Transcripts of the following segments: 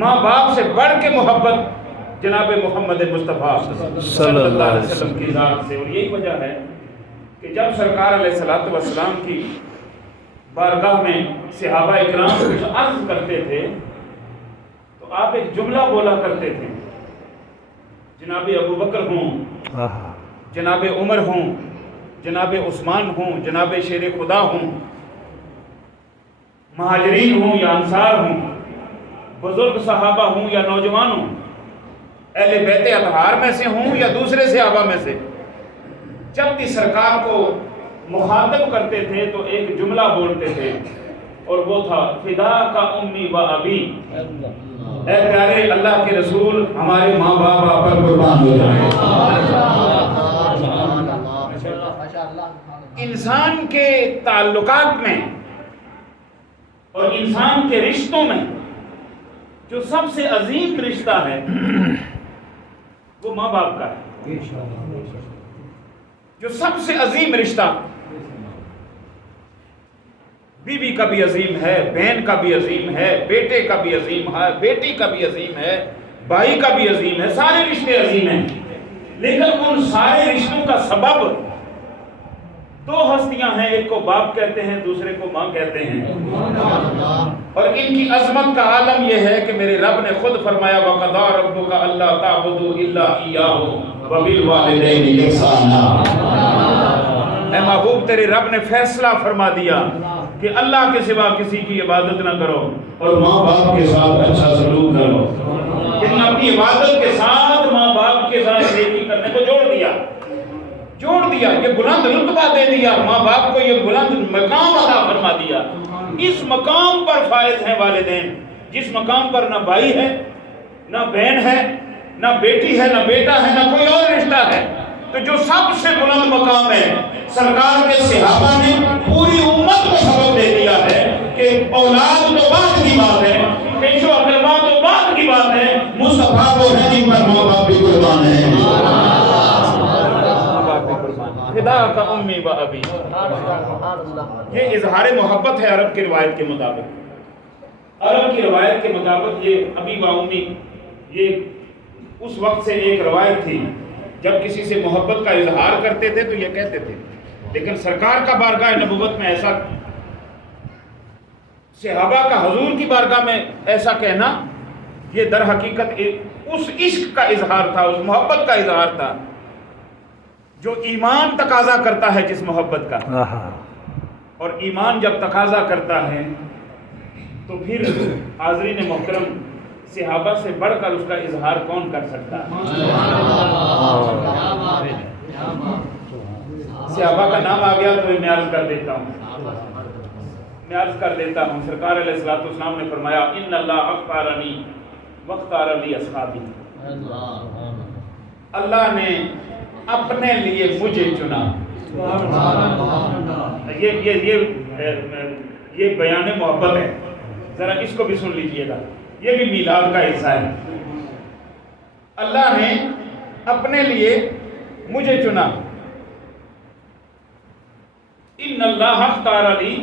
ماں باپ سے بڑھ کے محبت جناب محمد مصطفیٰ صلی اللہ علیہ وسلم کی ذات سے. اور یہی وجہ ہے کہ جب سرکار علیہ الصلوۃ والسلام کی بارگاہ میں صحابہ اکرام کچھ عرض کرتے تھے تو آپ ایک جملہ بولا کرتے تھے. جناب ابو بکر ہوں، جناب عمر ہوں، جناب عثمان ہوں، جناب شیر خدا ہوں، مہاجرین ہوں یا انصار ہوں، بزرگ صحابہ ہوں یا نوجوان ہوں، اہل بیت اطہار میں سے ہوں یا دوسرے صحابہ میں سے، جب بھی سرکار کو مخاطب کرتے تھے تو ایک جملہ بولتے تھے اور وہ تھا فدا کا امی و ابی. اے پیارے اللہ کے رسول، ہمارے ماں باپ آپ پر قربان ہو جائیں. انسان کے تعلقات میں اور انسان کے رشتوں میں جو سب سے عظیم رشتہ ہے وہ ماں باپ کا ہے. جو سب سے عظیم رشتہ بیوی کا بھی عظیم ہے، بہن کا بھی عظیم ہے، بیٹے کا بھی عظیم ہے، بیٹی کا بھی عظیم ہے، بھائی کا بھی عظیم ہے، سارے رشتے عظیم ہیں. لیکن ان سارے رشتوں کا سبب دو ہستیاں ہیں، ایک کو باپ کہتے ہیں، دوسرے کو ماں کہتے ہیں. اور ان کی عظمت کا عالم یہ ہے کہ میرے رب نے خود فرمایا وَقَضَىٰ رَبُّكَ أَلَّا تَعْبُدُوا إِلَّا إِيَّاهُ وَبِالْوَالِدَيْنِ إِحْسَانًا. اے محبوب، تیرے رب نے فیصلہ فرما دیا کہ اللہ کے سوا کسی کی عبادت نہ کرو اور ماں باپ کے ساتھ اچھا سلوک کرو. ان نے اپنی عبادت کے ساتھ ماں باپ کے ساتھ نیکی کرنے کو جوڑ دیا، یہ بلند رتبہ دے دیا، ماں باپ کو یہ بلند مقام عطا فرما دیا. اس مقام پر فائز ہیں والدین، جس مقام پر نہ بھائی ہے، نہ بہن ہے، نہ بیٹی ہے، نہ بیٹا ہے، نہ کوئی اور رشتہ ہے. تو جو سب سے بلند مقام ہے، سرکار کے صحابہ نے پوری امت کو سبق دے دیا ہے کہ اولاد تو بعد کی بات ہے، پیش و اقربا تو بعد کی بات ہے، مصطفیٰ وہ ہے جن پر ماں باپ بھی قربان ہیں. فدا کا امی و ابی. یہ اظہار محبت ہے عرب کی روایت کے مطابق. عرب کی روایت کے مطابق یہ ابی و امی یہ اس وقت سے ایک روایت تھی جب کسی سے محبت کا اظہار کرتے تھے تو یہ کہتے تھے. لیکن سرکار کا بارگاہ نبوت میں ایسا، صحابہ کا حضور کی بارگاہ میں ایسا کہنا، یہ در حقیقت اس عشق کا اظہار تھا، اس محبت کا اظہار تھا جو ایمان تقاضا کرتا ہے، جس محبت کا. اور ایمان جب تقاضا کرتا ہے تو پھر حاضرین محترم صحابہ سے بڑھ کر اس کا اظہار کون کر سکتا ہے. صحابہ کا نام آ گیا تو میں عرض کر دیتا ہوں سرکار علیہ الصلوۃ والسلام نے فرمایا ان اللہ اختارنی واختار لی اصحابی. اللہ نے اپنے لیے مجھے چنا. یہ بیان محبت ہے، ذرا اس کو بھی سن لیجئے گا، یہ بھی میلاد کا حصہ ہے. اللہ نے اپنے لیے مجھے چنا. ان اللہ اختار لی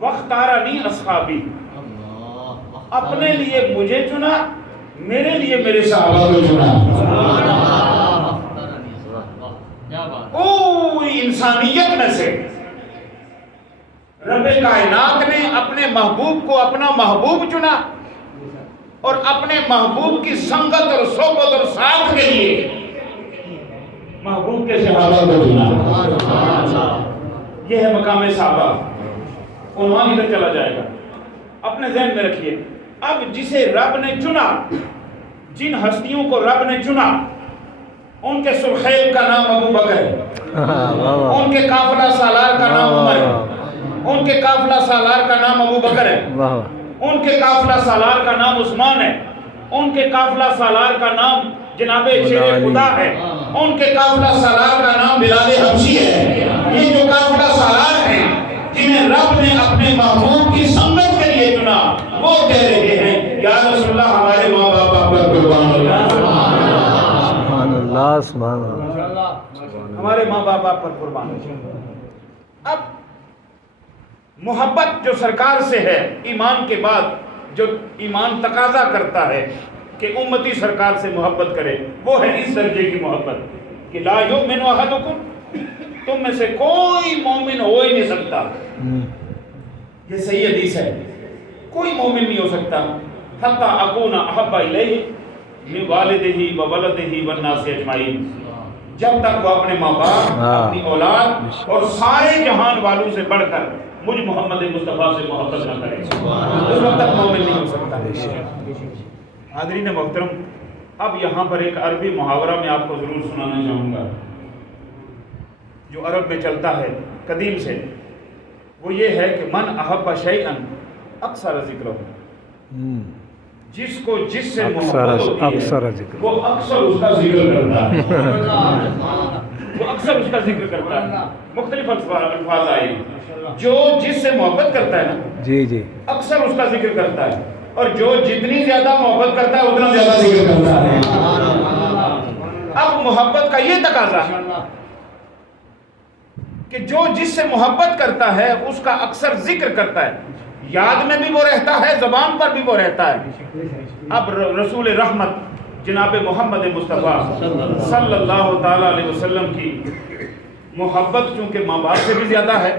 واختار لی اصحابی. اپنے لیے مجھے چنا، میرے لیے میرے صحابہ کو چنا. پوری انسانیت میں سے رب کائنات نے اپنے محبوب کو اپنا محبوب چنا اور اپنے محبوب کی سنگت اور صحبت اور ساتھ کے لیے محبوب کے صحابہ کو چنا. یہ ہے مقام صحابہ. عنوان ادھر چلا جائے گا، اپنے ذہن میں رکھیے. اب جسے رب نے چنا، جن ہستیوں کو رب نے چنا، ان کے سلخیل کا نام ابو بکر ہے، ان کے قافلہ سالار کا نام عمر ہے، ان کے قافلہ سالار کا نام ابو بکر ہے، ان کے قافلہ سالار کا نام عثمان ہے، ان کے قافلہ سالار کا نام جناب شیر خدا ہے، ان کے قافلہ سالار کا نام بلال حبشی ہے. یہ جو قافلہ سالار ہیں جنہیں رب نے اپنے محبوب کی سنت کے لیے چنا، وہ کہہ رہے ہیں یا رسول اللہ ہمارے ماں باپ آپ پر قربان ہو جائیں. سبحان اللہ سبحان اللہ. ہمارے ماں باپ آپ پر قربان ہو جائیں. اب محبت جو سرکار سے ہے ایمان کے بعد جو ایمان تقاضا کرتا ہے کہ امتی سرکار سے محبت کرے، وہ ہے اس درجے کی محبت کہ لا یؤمن احدکم، تم میں سے کوئی مومن ہو ہی نہیں سکتا، یہ صحیح حدیث ہے، کوئی مومن نہیں ہو سکتا حتی اکون احب الیہ من والدہ و ولدہ والناس اجمعین، جب تک وہ اپنے ماں باپ، اپنی اولاد اور سارے جہان والوں سے بڑھ کر مجھ محمد مصطفیٰ سے محبت نہ کرے، اس وقت تک مومن نہیں ہو سکتا۔ حاضرین محترم، اب یہاں پر ایک عربی محاورہ میں آپ کو ضرور سنانا چاہوں گا جو عرب میں چلتا ہے قدیم سے، وہ یہ ہے کہ من احب شیئا اکثر ذکرہ، جس کو جس سے محبت ہوتی ہے وہ اکثر اس کا ذکر کرتا ہے، وہ اکثر اس کا ذکر کرتا ہے۔ مختلف الفاظ آئے، جو جس سے محبت کرتا ہے نا جی جی اکثر اس کا ذکر کرتا ہے، اور جو جتنی زیادہ محبت کرتا ہے اتنا زیادہ ذکر کرتا ہے۔ اب محبت کا یہ تقاضا ہے کہ جو جس سے محبت کرتا ہے اس کا اکثر ذکر کرتا ہے، یاد میں بھی وہ رہتا ہے، زبان پر بھی وہ رہتا ہے۔ اب رسول رحمت جناب محمد مصطفیٰ صلی اللہ تعالی علیہ وسلم کی محبت چونکہ ماں باپ سے بھی زیادہ ہے،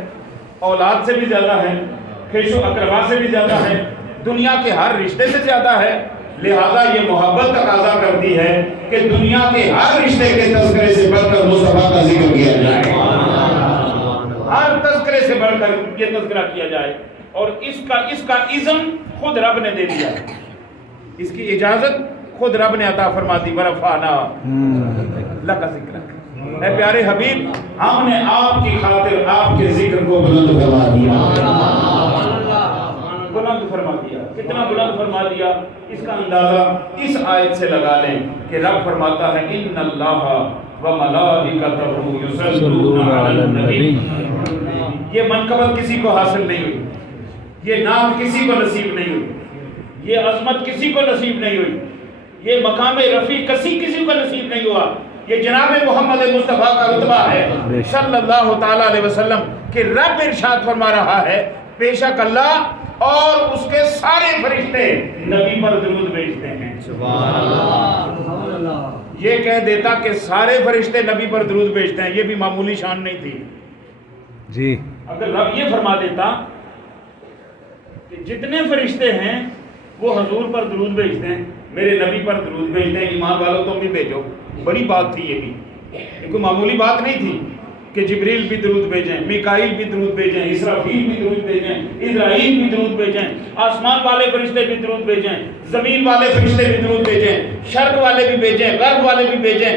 اولاد سے بھی زیادہ ہے، خیش و اقربا سے بھی زیادہ ہے، دنیا کے ہر رشتے سے زیادہ ہے، لہذا یہ محبت تقاضا کرتی ہے کہ دنیا کے ہر رشتے کے تذکرے سے بڑھ کر مصطفیٰ کا ذکر کیا جائے، ہر تذکرے سے بڑھ کر یہ تذکرہ کیا جائے، اور اس کا اذن خود رب نے دے دیا، اس کی اجازت خود رب نے عطا فرما دی، ورفعنا لک ذکرک، اے پیارے حبیب ہم نے آپ کی خاطر آپ کے ذکر کو بلند فرما دیا، بلند فرما دیا۔ کتنا بلند فرما دیا اس کا اندازہ اس آیت سے لگا لیں کہ رب فرماتا ہے ان اللہ و ملائکتہ یصلون علی النبی، یہ منقبت کسی کو حاصل نہیں ہوئی، یہ نام کسی کو نصیب نہیں ہوئی، یہ عظمت کسی کو نصیب نہیں ہوئی، یہ مقام رفیع کسی کو نصیب نہیں ہوا، یہ جناب محمد مصطفیٰ کا رتبہ ہے صلی اللہ تعالیٰ علیہ وسلم کہ رب ارشاد فرما رہا ہے بے شک اللہ اور اس کے سارے فرشتے نبی پر درود بھیجتے ہیں۔ یہ کہہ دیتا کہ سارے فرشتے نبی پر درود بھیجتے ہیں، یہ بھی معمولی شان نہیں تھی جی، اگر رب یہ فرما دیتا کہ جتنے فرشتے ہیں وہ حضور پر درود بھیجتے ہیں، میرے نبی پر درود بھیجتے ہیں، ایمان والوں تم بھی بھیجو، بڑی بات تھی یہ بھی، یہ کوئی معمولی بات نہیں تھی کہ جبریل بھی درود بھیجیں، میکائیل بھی درود بھیجیں، اسرافیل بھی درود بھیجیں، اسرائیل بھی درود بھیجیں، آسمان والے فرشتے بھی درود بھیجیں، زمین والے فرشتے بھی درود بھیجیں، شرق والے بھی بھیجیں، غرب والے بھی بھیجیں،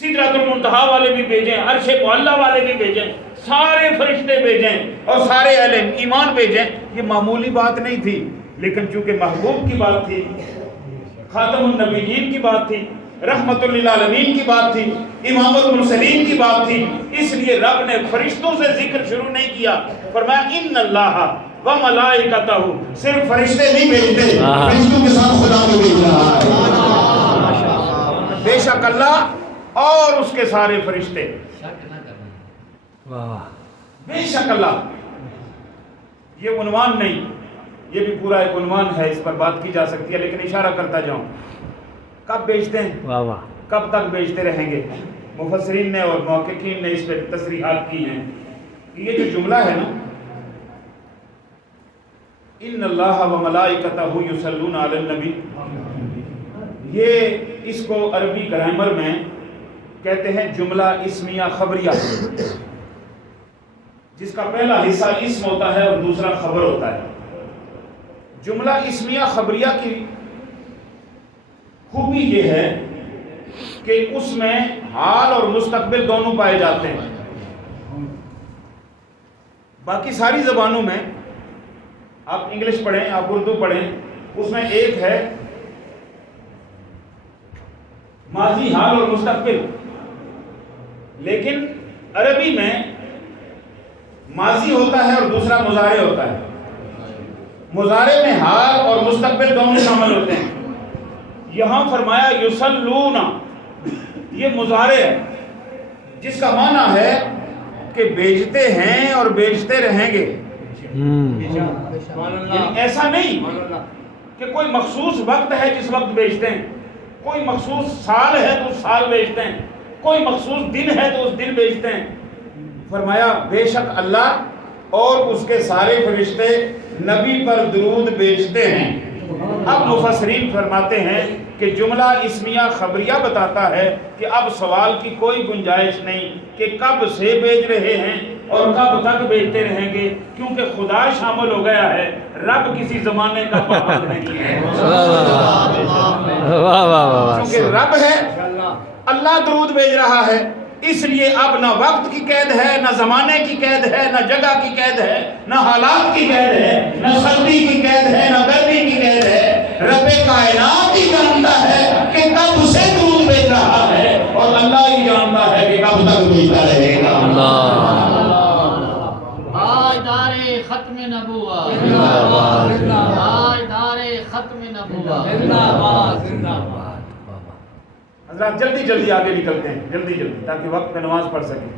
سدرۃ المنتہا والے بھی بھیجیں، عرش معلیٰ والے بھی بھیجیں، سارے فرشتے بھیجیں اور سارے اہل ایمان بھیجیں، یہ معمولی بات نہیں تھی، لیکن چونکہ محبوب کی بات تھی، خاتم النبیین کی بات تھی، رحمت للعالمین کی بات تھی، امام المرسلین کی بات تھی، اس لیے رب نے فرشتوں سے ذکر شروع نہیں کیا، فرمایا ان اللہ و ملائکتہ، صرف فرشتے نہیں بھیجتے، فرشتوں کے ساتھ خدا بھی بھیج رہا ہے، بے شک اللہ اور اس کے سارے فرشتے، بے شک اللہ، یہ عنوان نہیں، یہ بھی پورا ایک عنوان ہے، اس پر بات کی جا سکتی ہے، لیکن اشارہ کرتا جاؤں، کب بیچتے ہیں، کب تک بیچتے رہیں گے؟ مفسرین نے اور محققین نے اس پہ تصریحات کی ہیں کہ یہ جو جملہ ہے نا ان اللہ و ملائکتہ یصلون علی النبی، یہ اس کو عربی گرامر میں کہتے ہیں جملہ اسمیہ خبریہ، جس کا پہلا حصہ اسم ہوتا ہے اور دوسرا خبر ہوتا ہے۔ جملہ اسمیہ خبریہ کی خوبی یہ ہے کہ اس میں حال اور مستقبل دونوں پائے جاتے ہیں۔ باقی ساری زبانوں میں، آپ انگلش پڑھیں، آپ اردو پڑھیں، اس میں ایک ہے ماضی، حال اور مستقبل، لیکن عربی میں ماضی ہوتا ہے اور دوسرا مضارع ہوتا ہے۔ مضارع میں حال اور مستقبل دونوں شامل ہوتے ہیں۔ یہاں فرمایا یصلون، یہ مضارع ہے جس کا معنی ہے کہ بیچتے ہیں اور بیچتے رہیں گے۔ یعنی ایسا نہیں کہ کوئی مخصوص وقت ہے جس وقت بیچتے ہیں، کوئی مخصوص سال ہے تو اس سال بیچتے ہیں، کوئی مخصوص دن ہے تو اس دن بیچتے ہیں۔ فرمایا بے شک اللہ اور اس کے سارے فرشتے نبی پر درود بیچتے ہیں۔ اب مفسرین فرماتے ہیں کہ جملہ اسمیہ خبریہ بتاتا ہے کہ اب سوال کی کوئی گنجائش نہیں کہ کب سے بیچ رہے ہیں اور کب تک بیچتے رہیں گے، کیونکہ خدا شامل ہو گیا ہے، رب کسی زمانے کا پابند نہیں ہے۔ واہ واہ واہ کیونکہ رب ہے، اللہ درود بھیج رہا ہے، اس لیے اب نہ وقت کی قید ہے، نہ زمانے کی قید ہے، نہ جگہ کی قید ہے، نہ حالات کی قید ہے، نہ سردی کی قید ہے، نہ گرمی کی قید ہے۔ رب کائنات ہی جانتا ہے کہ کب سے درود بھیج رہا ہے، اور اللہ ہی جانتا ہے کہ کب تک بھیجتا رہے گا۔ تاجدار ختم نبوت، تاجدار ختم نبوت۔ حضرات جلدی جلدی آگے نکلتے ہیں، جلدی جلدی، تاکہ وقت میں نماز پڑھ سکیں۔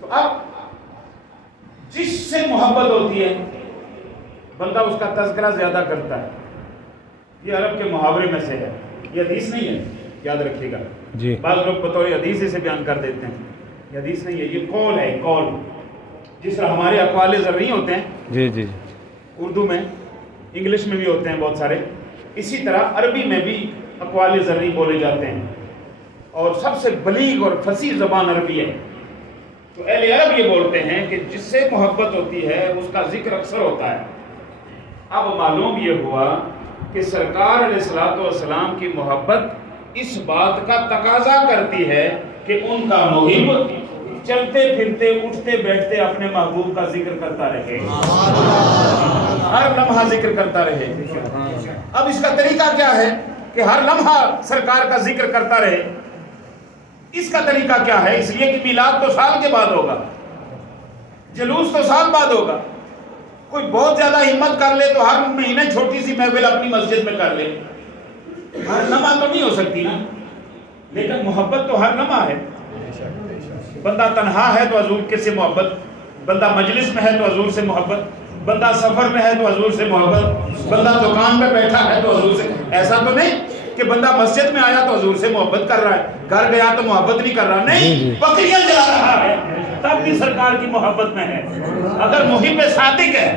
تو اب جس سے محبت ہوتی ہے بندہ اس کا تذکرہ زیادہ کرتا ہے۔ یہ عرب کے محاورے میں سے ہے، یہ حدیث نہیں ہے، یاد رکھیے گا۔ جی بعض لوگ بطور حدیث اسے بیان کر دیتے ہیں، یہ حدیث نہیں ہے، یہ قول ہے، قول۔ جس طرح ہمارے اقوال زرعی ہوتے ہیں جی جی اردو میں، انگلش میں بھی ہوتے ہیں بہت سارے، اسی طرح عربی میں بھی اقوال زرعی بولے جاتے ہیں، اور سب سے بلیغ اور فصیح زبان عربی ہے۔ تو اہل عرب یہ بولتے ہیں کہ جس سے محبت ہوتی ہے اس کا ذکر اکثر ہوتا ہے۔ اب معلوم یہ ہوا کہ سرکار علیہ الصلوۃ والسلام کی محبت اس بات کا تقاضا کرتی ہے کہ ان کا محب چلتے پھرتے اٹھتے بیٹھتے اپنے محبوب کا ذکر کرتا رہے، ہر لمحہ ذکر کرتا رہے۔ اب اس کا طریقہ کیا ہے کہ ہر لمحہ سرکار کا ذکر کرتا رہے؟ اس کا طریقہ کیا ہے؟ اس لیے کہ میلاد تو سال کے بعد ہوگا، جلوس تو سال بعد ہوگا۔ کوئی بہت زیادہ ہمت کر لے تو ہر مہینے چھوٹی سی محفل اپنی مسجد میں کر لے، ہر لمحہ تو نہیں ہو سکتی نا، لیکن محبت تو ہر لمحہ ہے۔ بندہ تنہا ہے تو حضور کے سے محبت، بندہ مجلس میں ہے تو حضور سے محبت، بندہ سفر میں ہے تو حضور سے محبت، بندہ دکان پہ بیٹھا ہے تو حضور سے۔ ایسا تو نہیں کہ بندہ مسجد میں آیا تو حضور سے محبت کر رہا ہے، گھر گیا تو محبت نہیں کر رہا، نہیں، بکریاں جلا رہا ہے تب بھی سرکار کی محبت میں ہے۔ اگر محب صادق ہے،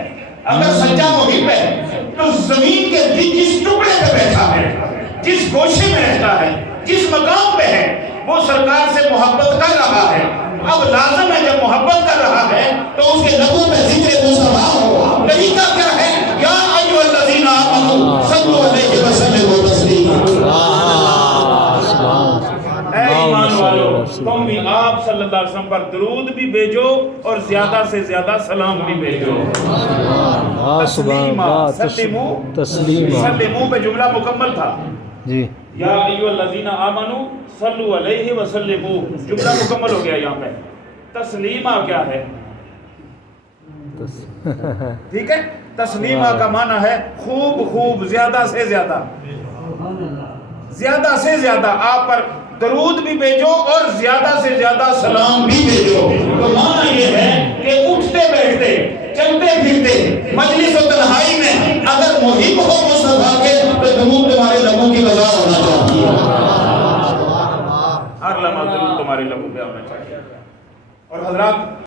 اگر سچا محب ہے تو زمین کے جس ٹکڑے پہ بیٹھا ہے، جس گوشے میں رہتا ہے، جس مقام پہ ہے، وہ سرکار سے محبت کر رہا ہے۔ اب لازم ہے جب محبت کر رہا ہے تو اس کے لبوں پہ ذکر مصطفیٰ ہو۔ طریقہ کیا ہے؟ یا ایھا الذین آمنوا صلوا علیہ وسلموا تسلیما۔ اے ایمان والو، تم بھی آپ صلی اللہ علیہ وسلم پر درود بھی بھیجو اور زیادہ سے زیادہ سلام بھی بھیجو۔ تسلیما، سلمو، سلمو پہ جملہ مکمل تھا۔ جی یا ایھا الذین آمنوا صلوا علیہ وسلموا، جملہ مکمل ہو گیا یہاں پہ۔ تسلیمہ کیا ہے؟ ٹھیک ہے، تسلیمہ کا معنی ہے خوب خوب، زیادہ سے زیادہ، زیادہ سے زیادہ آپ پر درود بھی بھیجو اور زیادہ سے زیادہ سلام بھی بھیجو۔ تو معنی یہ ہے کہ اٹھتے بیٹھتے، چلتے پھرتے، مجلس و تنہائی میں اگر محب ہو مصطفیٰ کے تو درود تمہارے لبوں کی غذا ہونا چاہیے، ہر لمحہ درود تمہارے لبوں پہ ہونا چاہیے۔ اور حضرات